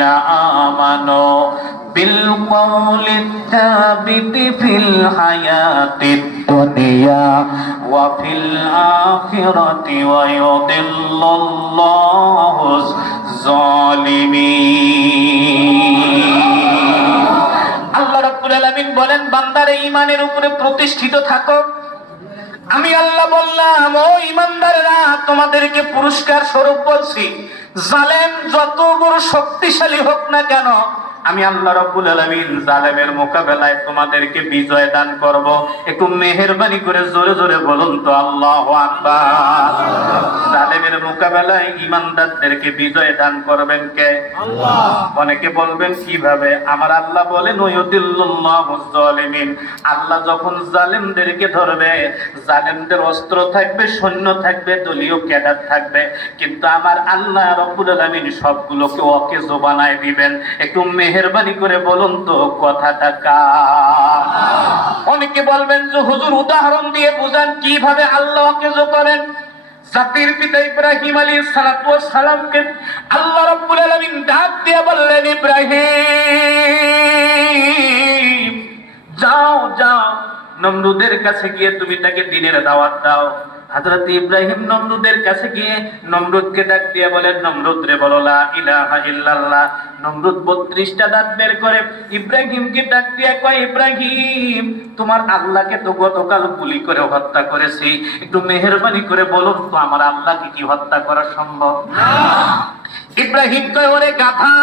লাযীনা আমানু বিল কওলিত তাবিতি ফিল হায়াতিদ দুনিয়া ওয়া ফিল আখিরাতি ওয়া ইউদিল্লুল্লাহুজ জালিমিন। আল্লাহ রাব্বুল আলামিন বলেন, বান্দার ঈমানের উপরে প্রতিষ্ঠিত থাকো। আমি আল্লাহ বললাম, ও ঈমানদারেরা, তোমাদেরকে পুরস্কার স্বরূপ বলছি, জালেম যত বড় শক্তিশালী হোক না কেন, আমি আল্লাহ রাব্বুল আলামিন জালেমের মোকাবেলায় তোমাদেরকে বিজয় দান করব। একটু মেহেরবানি করে জোরে জোরে বলুন তো আল্লাহু আকবার। জালেমের মোকাবেলায় ঈমানদারদেরকে বিজয় দান করবেন কে? আল্লাহ। অনেকে বলবেন কিভাবে? আমার আল্লাহ বলেন, ওয়ায়ুদিল্লুল্লাহুজ জালিমিন। আল্লাহ যখন জালেমদেরকে ধরবে, জালেমদের অস্ত্র থাকবে, সৈন্য থাকবে, দলীয় ক্যাডার থাকবে, কিন্তু আমার আল্লাহ রাব্বুল আলামিন সবগুলোকে অকেজো বানায় দিবেন। একটু মেহেরবানি করে বলুন তো কথাটা কার? অনেকে বলবেন যে হুজুর উদাহরণ দিয়ে বুঝান কিভাবে আল্লাহ অকেজো করেন। জাতির পিতা ইব্রাহিম আলাইহিস সালাতু ওয়াস সালামকে আল্লাহ রাব্বুল আলামিন ডাক দিয়ে বললেন, ইব্রাহিম যাও যাও, নমরুদের কাছে গিয়ে তুমি তাকে দ্বীনের দাওয়াত দাও। হযরত ইব্রাহিম নমরুদের কাছে গিয়ে নমরুদকে ডাক দিয়ে বলেন, নমরুদ রে বলো লা ইলাহা ইল্লাল্লাহ। নমরুদ 32টা দাঁত বের করে ইব্রাহিমকে ডাক দিয়ে কয়, ইব্রাহিম তোমার আল্লাহকে তো গতকাল গুলি করে হত্যা করেছি, একটু মেহেরবানি করে বলুন তো আমার আল্লাহকে কি হত্যা করা সম্ভব? ইব্রাহিম কয়, ওরে গাধা।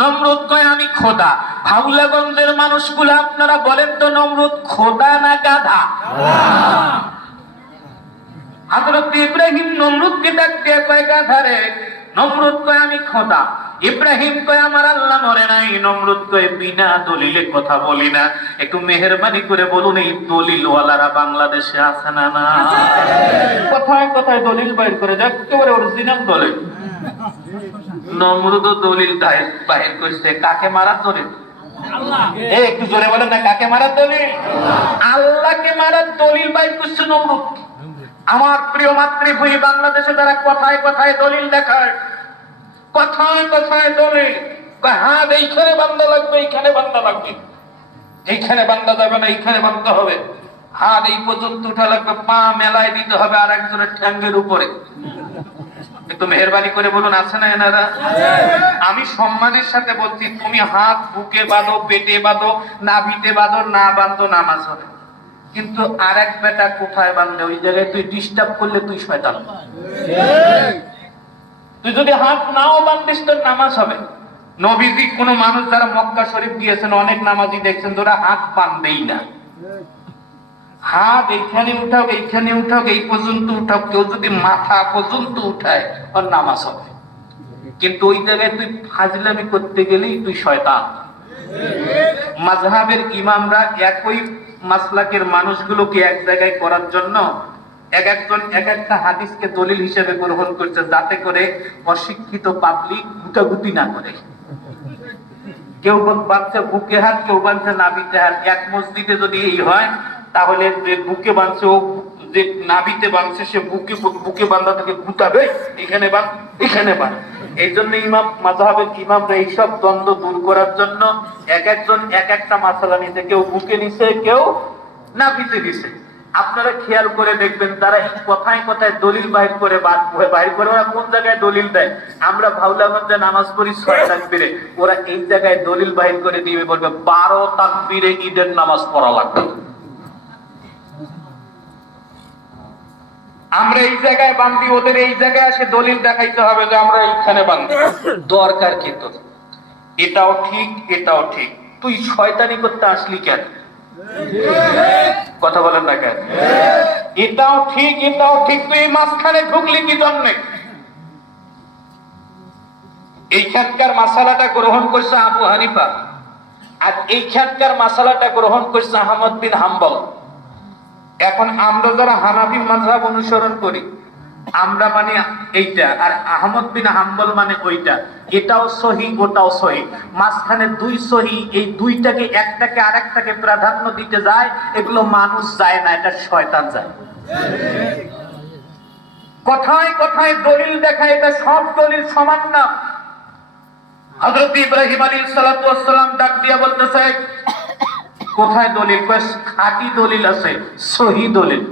নমরুদ কয়, আমি খোদা। হাওলাগঞ্জের মানুষগুলো আপনারা বলেন তো, নমরুদ খোদা না গাধা? হযরত ইব্রাহিম নমরুদকে ডাক দিয়ে কয়, গাধা রে। নমরুদ কয়, আমি খোদা। ইব্রাহিম কয়, আমার আল্লাহ মরে নাই। নমরুদ কয়, বিনা দলিলে কথা বলি না, একটু মেহেরবানি করে বলুন এই দলিলওয়ালারা বাংলাদেশে আছে না? না, কথায় কথায় দলিল বাইর করে দেয়, একেবারে অরিজিনাল দলিল। নমরুদ দলিল বাইর করছে, কাকে মারার দলিল? একটু জোরে বলেন না, কাকে মারার দলিল? আল্লাহকে মারার দলিল বাইর করছে নমরুদ। আমার প্রিয় মাতৃভূমি বাংলাদেশে তারা কথায় কথায় দলিল দেখায়, কথায় কথায় দলিল। হ্যাঁ, এইখানে বান্দা লাগবে, এইখানে বান্দা লাগবে, এইখানে বান্দা যাবে না, এইখানে বান্দা হবে। হাত এই পর্যন্ত উঠা লাগবে, পা মেলায় দিতে হবে আর একজনের ঠ্যাঙ্গের উপরে। একটু মেহেরবানি করে বলুন, আছে না এনারা? আমি সম্মানের সাথে বলছি, তুমি হাত বুকে বাঁধো, পেটে বাঁধো, নাভিতে বাঁধো, না বাঁধো নামাজ হবে। কিন্তু আরেক বেটা কোথায় বাঁধলে ওই জায়গায় তুই ডিস্টার্ব করলে তুই শয়তান। তুই যদি হাত নাও বাঁধিস তোর নামাজ হবে। নবীজি কোন মানুষ যারা মক্কা শরীফ গিয়েছেন, অনেক নামাজি দেখছেন তোরা হাত বাঁধবেই না। হাত এইখানে উঠাও, এইখানে উঠাও, এই পর্যন্ত উঠাও, কেউ যদি মাথা পর্যন্ত উঠায় ওর নামাজ হবে। কিন্তু ওই জায়গায় তুই ফাজলামি করতে গেলেই তুই শয়তান। মাযহাবের ইমামরা একই মাসলাকের মানুষগুলোকে এক জায়গায় করার জন্য এক একজন এক একটা হাদিসকে দলিল হিসেবে গ্রহণ করছে, যাতে করে অশিক্ষিত পাবলিক গুটাগুটি না করে। কেউ বাঁধছে বুকে হাত, কেউ বাঁধছে নাভিতে হাত। এক মসজিদে যদি এই হয়, তাহলে যে বুকে বাঁধছে ও যে নাভিতে বাঁধছে সে বুকে বাঁধা থেকে গুটাবে, এখানে বাঁধ, এখানে বাঁধ। এই জন্য মাযহাবের ইমামরা এইসব দ্বন্দ্ব দূর করার জন্য এক একজন এক একটা মাসালা নিছে, কেউ বুকে নিছে, কেউ নাভিতে নিছে। আপনারা খেয়াল করে দেখবেন, তারা এই কথায় কথায় দলিল বাইর করে ওরা কোন জায়গায় দলিল দেয়? আমরা ভাওলাগঞ্জে নামাজ পড়ি 6 তাকবীরে, ওরা এই জায়গায় দলিল বাইর করে দিবে, বলবে 12 তাকবীরে ঈদের নামাজ পড়া লাগবে। আমরা এই জায়গায় বান্ধি, ওদের এই জায়গায় এসে দলিল দেখাইতে হবে যে আমরা এইখানে বান্ধি। দরকার কি তোর? এটাও ঠিক, এটাও ঠিক, তুই শয়তানি করতে আসলি কেন? কথা বলেন না কেন? এটাও ঠিক, এটাও ঠিক, তুই মাঝখানে ঢুকলি কি জন্যে? এইখানকার মাসালাটা গ্রহণ করছে আবু হানিফা, আর এইখানকার মাসালাটা গ্রহণ করছে আহমদ বিন হাম্বল। এখন আমরা যারা হানাফি মাযহাব অনুসরণ করি, আমরা মানে এইটা, আর আহমদ বিন হাম্বল মানে ওইটা। এটাও সহি, ওটাও সহি, মাঝখানে দুই সহি। এই দুইটাকে, একটাকে আরেকটাকে প্রাধান্য দিতে যায়, এগুলো মানুষ যায় না, এটা শয়তান যায়। কথায় কথায় দলিল দেখায়, এটা সব দলিল সমান না। হযরত ইব্রাহিম আলাইহিস সালাতু ওয়াস সালাম ডাক দিয়া বলতেছে, কোথায় দলিল? খাঁটি দলিল আছে, সহি দলিল।